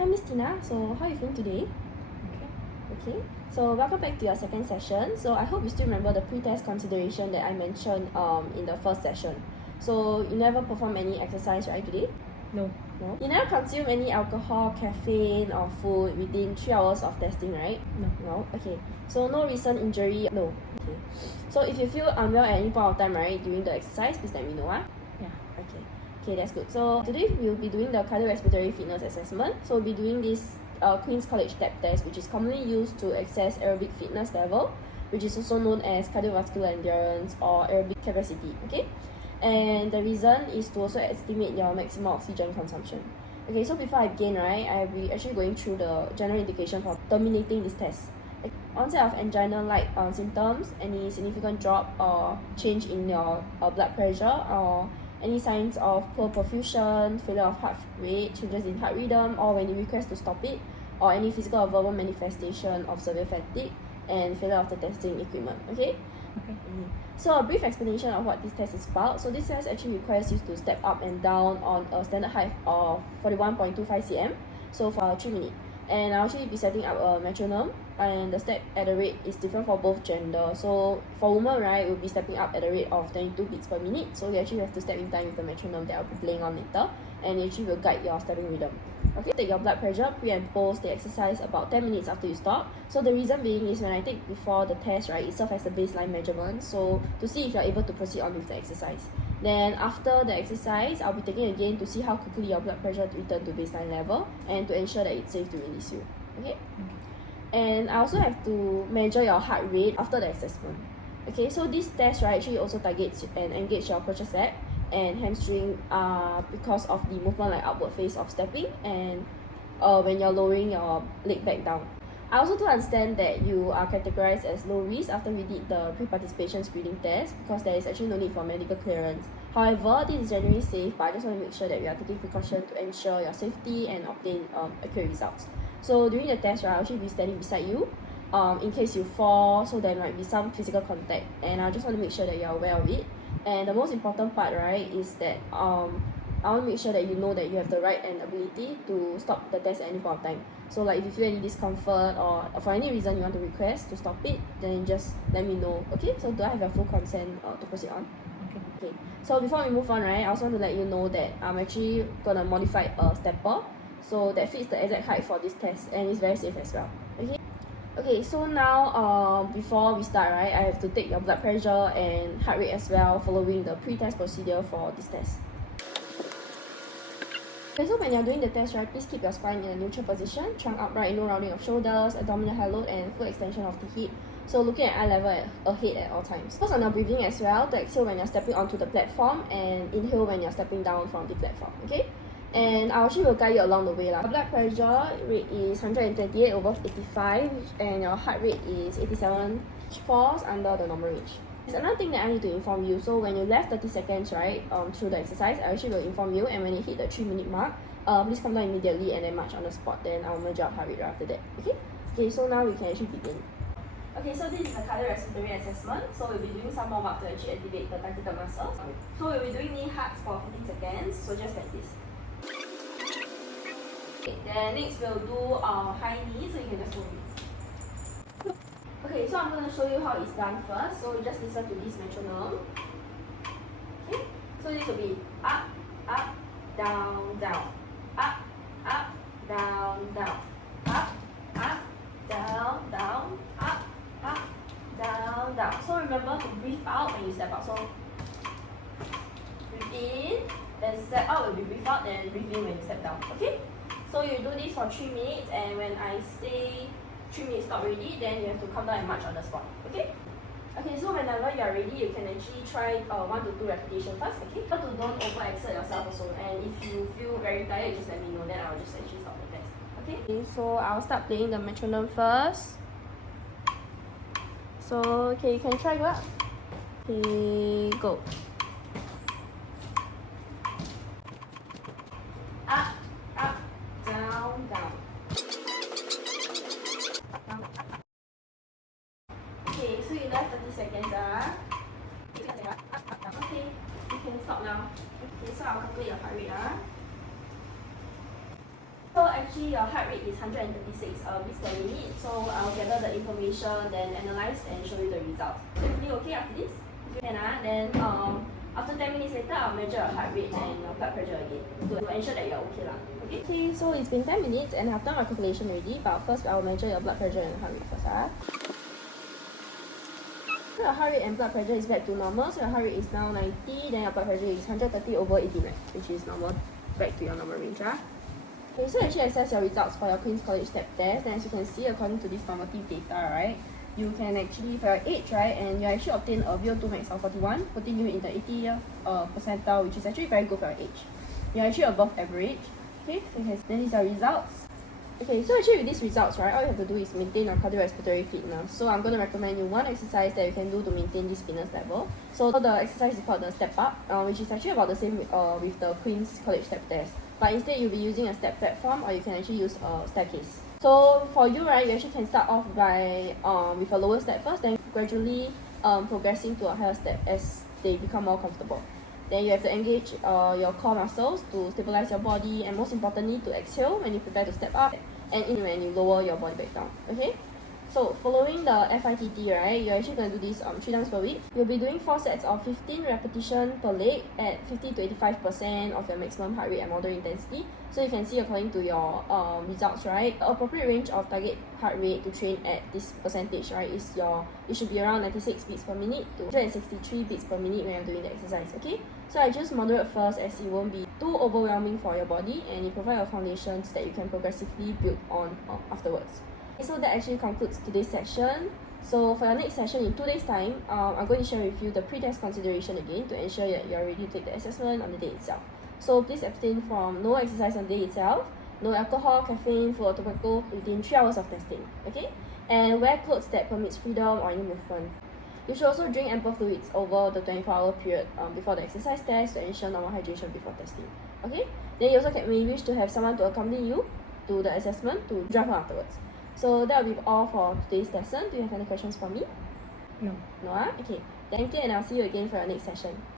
Hi Miss Tina, so how are you feeling today? Okay, so welcome back to your second session. So I hope you still remember the pre-test consideration that I mentioned in the first session. So you never perform any exercise, right, today? No. No? You never consume any alcohol, caffeine or food within 3 hours of testing, right? No. No? Okay. So no recent injury? No. Okay. So if you feel unwell at any point of time, right, during the exercise, please let me know. Yeah. Okay. Okay, that's good. So today we'll be doing the cardiorespiratory fitness assessment. So we'll be doing this Queen's College TAP test, which is commonly used to assess aerobic fitness level, which is also known as cardiovascular endurance or aerobic capacity. Okay, and the reason is to also estimate your maximum oxygen consumption. Okay, so before I begin, right, I'll be actually going through the general indication for terminating this test. Onset of angina-like symptoms, any significant drop or change in your blood pressure, or any signs of poor perfusion, failure of heart rate, changes in heart rhythm, or when you request to stop it, or any physical or verbal manifestation of severe fatigue and failure of the testing equipment. Okay? Okay. So a brief explanation of what this test is about. So this test actually requires you to step up and down on a standard height of 41.25 cm, so for 3 minutes. And I'll actually be setting up a metronome, and the step at the rate is different for both gender. So for women, right, we'll be stepping up at the rate of 22 beats per minute. So you actually have to step in time with the metronome that I'll be playing on later, and it actually will guide your stepping rhythm. Okay, take your blood pressure pre and post the exercise about 10 minutes after you stop. So the reason being is when I take before the test, right, it serves as a baseline measurement, so to see if you're able to proceed on with the exercise. Then after the exercise, I'll be taking again to see how quickly your blood pressure return to baseline level and to ensure that it's safe to release you. Okay? And I also have to measure your heart rate after the assessment. Okay, so this test, right, actually also targets and engage your quadricep and hamstring because of the movement like upward phase of stepping and when you're lowering your leg back down. I also do understand that you are categorized as low risk after we did the pre-participation screening test because there is actually no need for medical clearance. However, this is generally safe, but I just want to make sure that we are taking precaution to ensure your safety and obtain accurate results. So during the test, right, I'll actually be standing beside you in case you fall, so there might be some physical contact, and I just want to make sure that you're aware of it. And the most important part, right, is that I want to make sure that you know that you have the right and ability to stop the test at any point of time. So like if you feel any discomfort or for any reason you want to request to stop it, then just let me know. Okay, so do I have your full consent to proceed on? Okay, so before we move on, right, I also want to let you know that I'm actually gonna modify a stepper so that fits the exact height for this test and it's very safe as well. Okay, so now before we start, right, I have to take your blood pressure and heart rate as well following the pre-test procedure for this test. Okay, so when you're doing the test, right, please keep your spine in a neutral position, trunk upright, no rounding of shoulders, abdominal head load, and full extension of the hip. So looking at eye level ahead at all times. Focus on your breathing as well, to exhale when you're stepping onto the platform and inhale when you're stepping down from the platform, okay? And I actually will guide you along the way. Your blood pressure rate is 128/85 and your heart rate is 87, which falls under the normal range. There's another thing that I need to inform you. So when you left 30 seconds, right, through the exercise, I actually will inform you, and when you hit the 3-minute mark, please come down immediately and then march on the spot. Then I'll measure out heart rate right after that. Okay, so now we can actually begin. Okay, so this is a cardiorespiratory assessment. So we'll be doing some warm up to actually activate the tactical muscles. So we'll be doing knee hugs for 15 seconds. So just like this. Okay, then next we'll do high knee. So you can just hold it. Okay, so I'm going to show you how it's done first. So you just listen to this metronome. Okay, so this will be up, up, down, down, up, up, down, down, up, up, down, down, up, up, down, down. So remember to breathe out when you step out. So breathe in, then step out will be breathe out, then breathe in when you step down. Okay, so you do this for 3 minutes, and when I say 3 minutes stop already, then you have to come down and march on the spot. Okay, so whenever you are ready, you can actually try 1 to 2 repetitions first. Okay, but don't overexert yourself also, and if you feel very tired, just let me know, then I'll just actually stop the test. Okay, so I'll start playing the metronome first. So okay, you can try go up. Okay, go. Up, up, down, down. Okay, so you left 30 seconds. Okay, you can stop now. Okay, so I'll calculate your heart rate. So actually your heart rate is 136 beats per minute. So I'll gather the information, then analyze and show you the results. So if you okay after this? If you can, then after 10 minutes later, I'll measure your heart rate and your blood pressure again to ensure that you're okay lah. Okay, so it's been 10 minutes and I've done my calculation already, but first I'll measure your blood pressure and heart rate first. So your heart rate and blood pressure is back to normal. So your heart rate is now 90, then your blood pressure is 130/80 max, which is normal, back to your normal range. Okay, so actually assess your results for your Queen's College step test. And as you can see, according to this normative data, right, you can actually, for your age, right, and you actually obtain a VO2 max of 41, putting you in the 80th percentile, which is actually very good for your age. You're actually above average. Okay, so then these are results. Okay, so actually with these results, right, all you have to do is maintain your cardiorespiratory fitness. So I'm going to recommend you one exercise that you can do to maintain this fitness level. So the exercise is called the step up, which is actually about the same with the Queen's College step test. But instead you'll be using a step platform, or you can actually use a staircase. So for you, right, you actually can start off by with a lower step first, then gradually progressing to a higher step as they become more comfortable. Then you have to engage your core muscles to stabilize your body, and most importantly to exhale when you prepare to step up, and in when you lower your body back down. Okay? So following the FITT, right, you're actually going to do this 3 times per week. You'll be doing 4 sets of 15 repetition per leg at 50 to 85% of your maximum heart rate and moderate intensity. So you can see according to your results, right, the appropriate range of target heart rate to train at this percentage, right, is it should be around 96 beats per minute to 163 beats per minute when you're doing the exercise. Okay, so I choose moderate first as it won't be too overwhelming for your body, and it provides a foundation that you can progressively build on afterwards. So that actually concludes today's session. So for your next session in 2 days time, I'm going to share with you the pre-test consideration again to ensure that you're ready to take the assessment on the day itself. So please abstain from no exercise on the day itself, no alcohol, caffeine, food or tobacco within 3 hours of testing. Okay? And wear clothes that permits freedom or any movement. You should also drink ample fluids over the 24-hour period before the exercise test to ensure normal hydration before testing. Okay? Then you also may wish to have someone to accompany you to the assessment to drive home afterwards. So that will be all for today's lesson. Do you have any questions for me? No. No? Okay. Thank you, and I'll see you again for your next session.